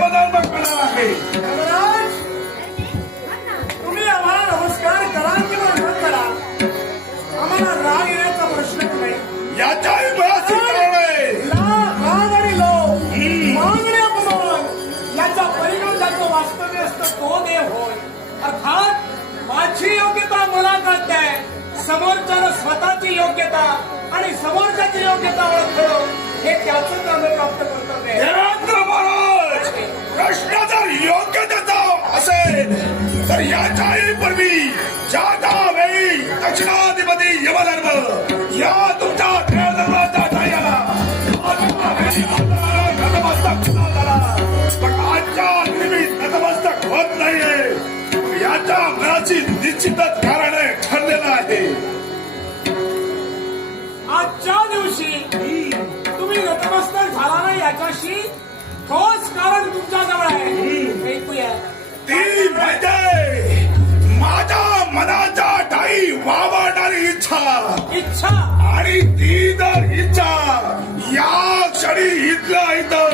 यमधर्म करणार आहे. महाराज तुम्ही आम्हाला नमस्कार करा किंवा न करा? आम्हाला राग येण्याचा प्रश्नच नाही. आणि अपमान याचा परिणाम ज्याचं वास्तव्य असतं तो देव होय. अर्थात माझी योग्यता मला कळते समोरच्यानं स्वतःची योग्यता आणि समोरच्याची योग्यता ओळखणं हे त्याचं काम प्राप्त महाराज प्रश्न जर योग्यतेचा असेल तर याच्याही पूर्वी ज्या वेळी दक्षिणाधिपती यमधर्म या तुमच्या देवधर्माच्या ठायाला. नतमस्तक झाला. पण आजच्या नतमस्तक होत नाहीये. याच्या मनाची निश्चितच कारण ठरलेलं आहे. आजच्या दिवशी तुम्ही नतमस्तक झाला नाही याच्याशी? ठोस कारण तुमच्या जवळ आहे ऐकूया. ती म्हणजे माझ्या मनाच्या ठाई वावरणारी इच्छा. इच्छा. आणि ती जर इच्छा या क्षणी इथल्या इथं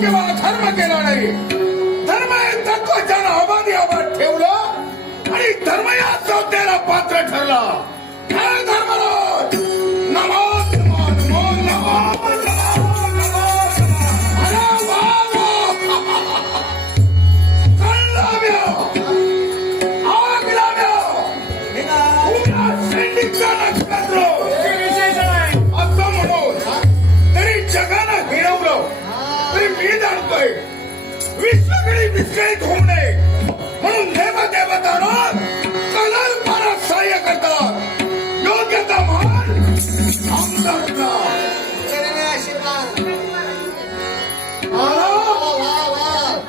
किंवा धर्म केला नाही. धर्म हे तत्व ज्याला अबाधी आबाद ठेवलं आणि धर्म या संस्थेला पात्र ठरला. विश्वकडे विस्कळीत होऊ नये म्हणून देव देवतानं कलर मला सहाय्य करतात. योग्यता मान आमदारला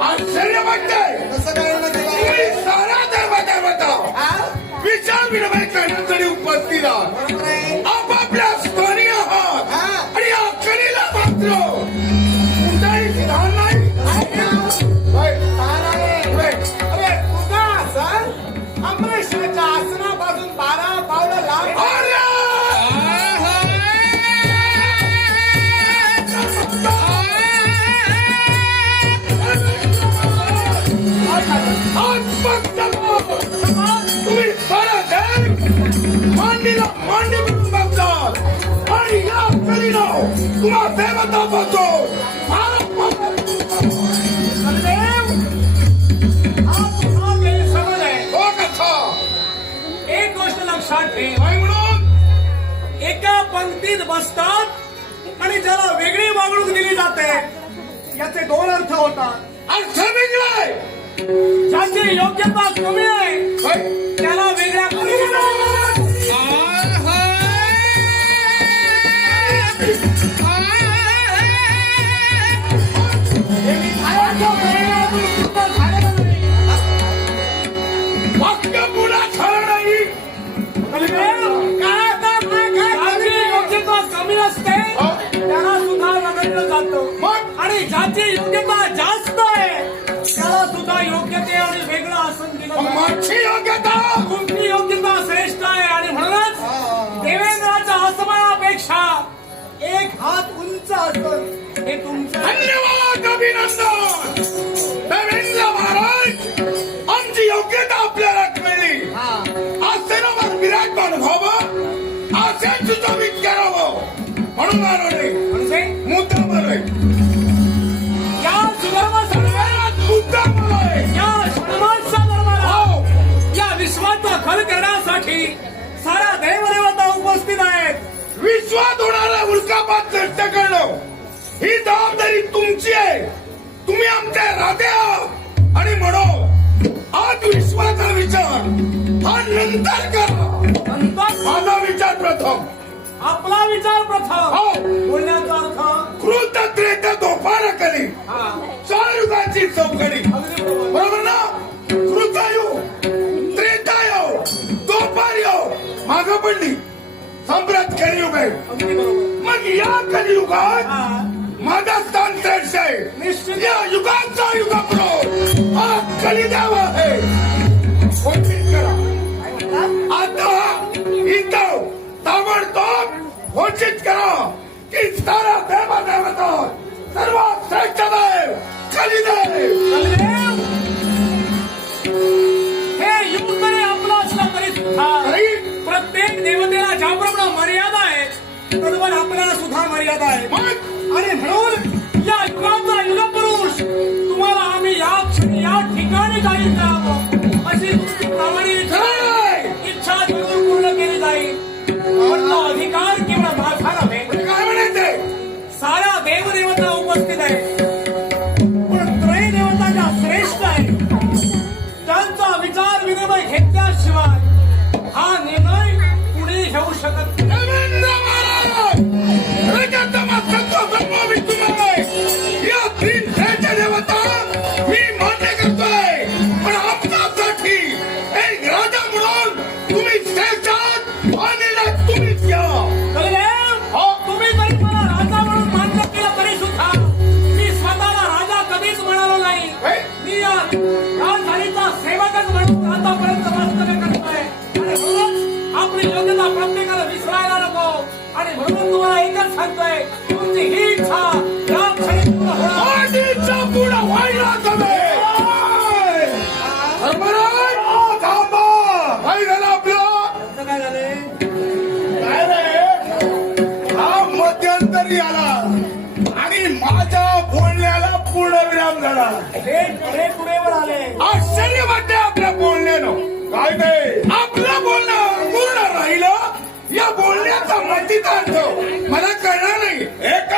आश्चर्य वाटतंय तुम्ही सारा देव देवता विचार विनिमय करण्यासाठी उपस्थित आहात. कलीनं तुम्हा देवता बघतो आहे हो कथा एक गोष्ट लक्षात ठेव. म्हणून एका पंक्तीत बसतात आणि ज्याला वेगळी वागणूक दिली जाते याचे दोन अर्थ होतात. अर्थ वेगळाय ज्याची योग्यता कमी आहे होय. त्याला वेगळ्या आज असते हो. त्याला सुद्धा वगळलं जातं. आणि ज्याची योग्यता जास्त आहे त्याला सुद्धा योग्यते आणि वेगळं आसन दिलं योग्यता? तुमची योग्यता श्रेष्ठ आहे. आणि म्हणूनच देवेंद्राच्या आसमानापेक्षा एक हात उंच आसन हे तुमचं धन्यवाद अभिनंदन. देवेंद्र महाराज आमची योग्यता आपल्याला मिळली. आसनावर विराजमान व्हावं आसन सुचवित करावं. म्हणून म्हणजे मुद्दा या सुधर्म मुद्दा धर्माला हो. या विश्वाचा खल करण्यासाठी सारा देवदेवता उपस्थित आहेत. विश्वात होणारा उल्कापात नष्ट करणं ही जबाबदारी तुमची आहे. तुम्ही आमचे राधे आहात. आणि म्हणून आज विश्वाचा विचार हा नंतर करा. आपला विचार प्रथम. हो. बोलण्याचा अर्थ? कृत त्रेत दोपार करी हा. युगाची चौकडी. बरोबर. ना? कृतायु त्रेतायो दोपार्यो माग पडली. सम्राट कलियुग आहे. मग या कलियुगात माझा स्थान श्रेष्ठ आहे निश्चित. या युगाचा युगापुरो हा कलिदेव आहे. हे युग जरी आपलं असलं तरी सुद्धा. प्रत्येक देवतेला ज्याप्रमाणे मर्यादा आहे. तद्वत आपल्याला सुद्धा मर्यादा आहे. आणि म्हणून या युगाचा युगपुरुष तुम्हाला आम्ही या क्षणी या ठिकाणी जाईल अशी तुमची प्रामाणिक इच्छा जरूर पूर्ण केली जाईल. पण तो अधिकार केवळ माझा नव्हे साऱ्या देवदेवता उपस्थित आहे पुढे घेऊ शकत नाही. देवेंद्र महाराज रजतमा सत्व पुढेवर आले आश्चर्य वाटते आपल्या बोलण्यानं काय ते आपलं बोलणं पूर्ण राहिलं या बोलण्याचा मतीचा अर्थ मला कळणार नाही एक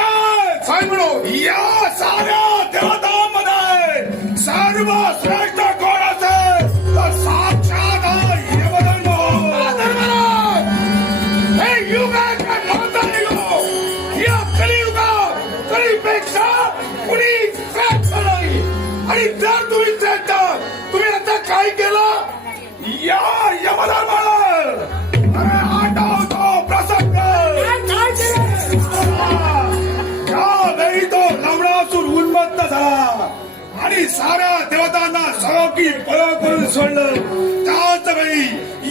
आणि साऱ्या देवतांना सळोकी पळ करून सोडलं. त्याच वेळी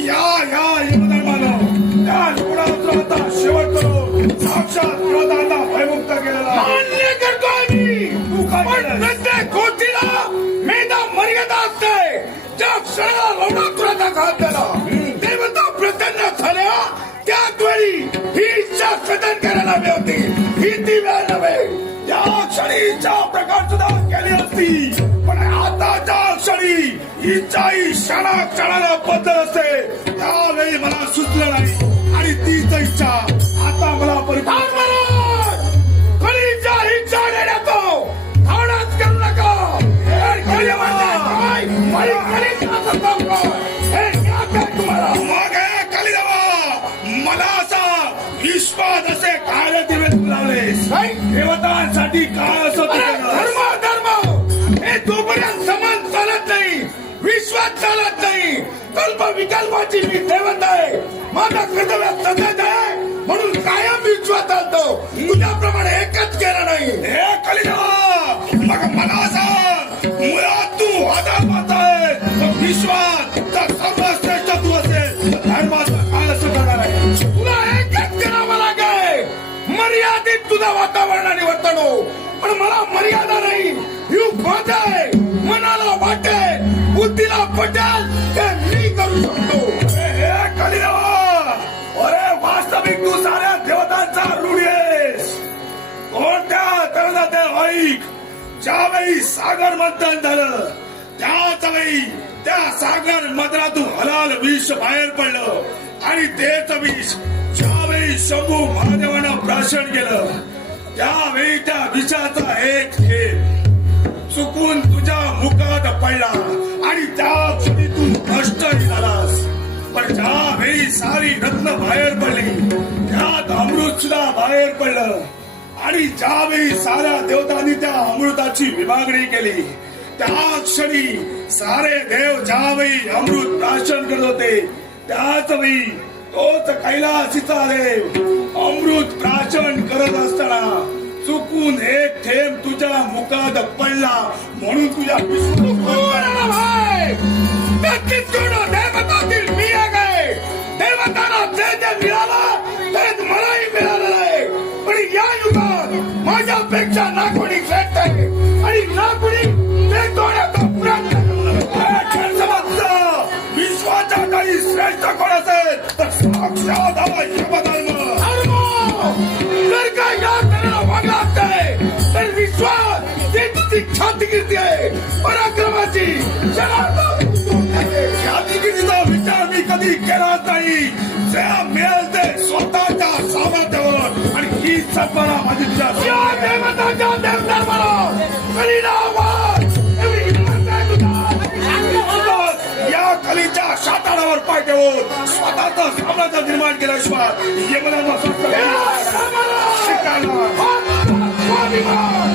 या या यमधर्मानं त्या लवणासूर आता शेवट करून साक्षात देवतांना भयमुक्त केलेला. मान्य करतोय मी तू काय पण केलंस? प्रत्येक गोष्टीला मेधा मर्यादा असते. त्या क्षणाला देवता प्रसन्न झाल्या. त्याच वेळी ही इच्छा सदन करायला हवी होती वेळ नव्हे. या क्षणी इच्छा प्रकार सुद्धा केली असती. पण आताच्या क्षणी इच्छाही क्षणा क्षणाला बद्दल असते. त्यावेळी मला सुचलं नाही. आणि तीच इच्छा आता मला परिपूर्ण कलीच्या इच्छा देण्यातो धावणाच करू नका. हे मला कलीचा तुम्हाला? मग हे कलिदेवा मला असा विश्वास असे कार्य दिवे तू लावलेस देवतांसाठी काय असं? धर्म धर्म! हे जोपर्यंत समान चालत नाही विश्वास चालत नाही कल्प विकल्पाची मी देवत आहे. माझा कर्तव्य सतत आहे म्हणून कायम विश्वास चालतो. तुझ्याप्रमाणे एकच केलं नाही. हे कलिदेवा मग मला सांग मुळात तू आदर्भात आहे. मग मर्यादा नाही. युग आहे. मनाला वाटे बुद्धीला पटेल ते मी करू शकतो. अरे वास्तविक तू साऱ्या देवतांचा ऋण आहेस. कोणत्या तरणाते ऐक? ज्यावेळी सागर मंथन झालं त्याच वेळी त्या सागर मंत्रातून हलाल विष बाहेर पडलं आणि तेच विष ज्यावेळी शंभू महादेवानं प्राशन केलं त्यावेळी त्या विषाचा एक थेंब चुकून तुझ्या मुखात पडला आणि त्या क्षणी तू नष्ट झालास. पण ज्या वेळी सारी रत्न बाहेर पडली त्यात अमृत सुद्धा बाहेर पडलं. आणि ज्यावेळी साऱ्या देवतांनी त्या अमृताची विभागणी केली त्या क्षणी सारे देव ज्यावेळी अमृत प्राशन करत होते त्याच वेळी तोच कैलासीचा देव. अमृत प्राशन करत असताना चुकून एक थेंब तुझ्या मुखात पडला म्हणून तुझ्या देवतातील साक्षात हवा यमधर्म जर का या तऱ्हेला तर विश्वास आहे पराक्रमाची छातीगिरीचा विचार मी कधी केलाच नाही जे मिळेल ते स्वतःच्या सामर्थ्यावर आणि ही सत्परा माझी तुझ्या देवताच्या देवधर्माला कलीच्या शाताळावर पाय ठेवून स्वतःच साम्राज्य निर्माण केल्याशिवाय यमनाला स्वस्त स्वाभिमान